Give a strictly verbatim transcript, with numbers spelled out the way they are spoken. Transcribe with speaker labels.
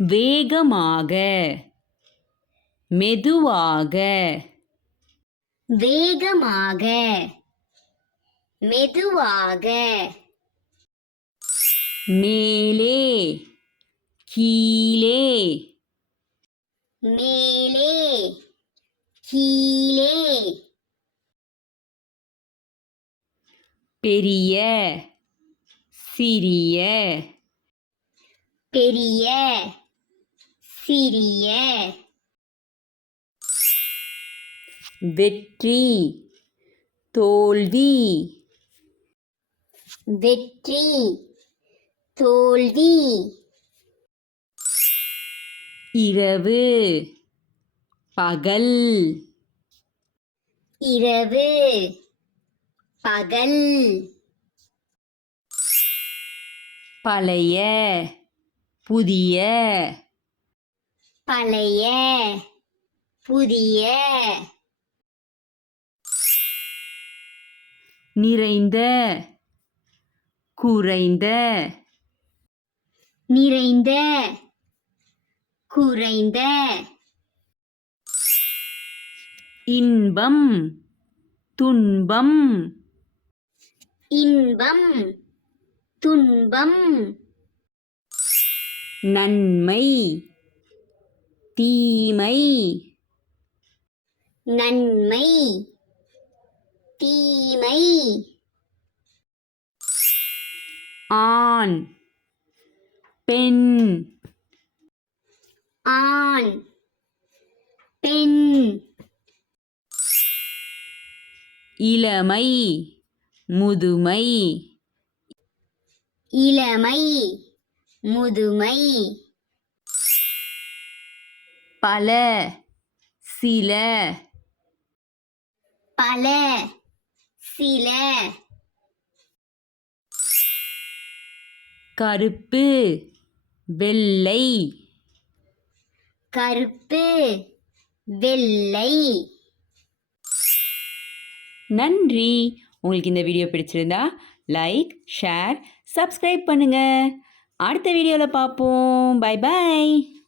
Speaker 1: வேகமாக மெதுவாக
Speaker 2: வேகமாக மெதுவாக
Speaker 1: மேலே கீழே
Speaker 2: மேலே கீழே
Speaker 1: பெரிய சிறிய
Speaker 2: பெரிய சிறிய
Speaker 1: வெற்றி தோல்வி
Speaker 2: வெற்றி தோல்வி
Speaker 1: இரவு பகல்
Speaker 2: இரவு பகல்
Speaker 1: பழைய புதிய
Speaker 2: பழைய புதிய
Speaker 1: நிறைந்த குறைந்த
Speaker 2: நிறைந்த குறைந்த
Speaker 1: இன்பம் துன்பம்
Speaker 2: இன்பம் துன்பம்
Speaker 1: நன்மை தீமை
Speaker 2: நன்மை தீமை
Speaker 1: ஆண் பெண்
Speaker 2: ஆண் பெண்
Speaker 1: இளமை முதுமை
Speaker 2: இளமை முதுமை
Speaker 1: பல சில
Speaker 2: பல சில
Speaker 1: கருப்பு வெள்ளை
Speaker 2: கருப்பு வெள்ளை
Speaker 1: நன்றி. உங்களுக்கு இந்த வீடியோ பிடிச்சிருந்தா லைக் ஷேர் சப்ஸ்கிரைப் பண்ணுங்க. அடுத்த வீடியோவில் பார்ப்போம். பை பாய்.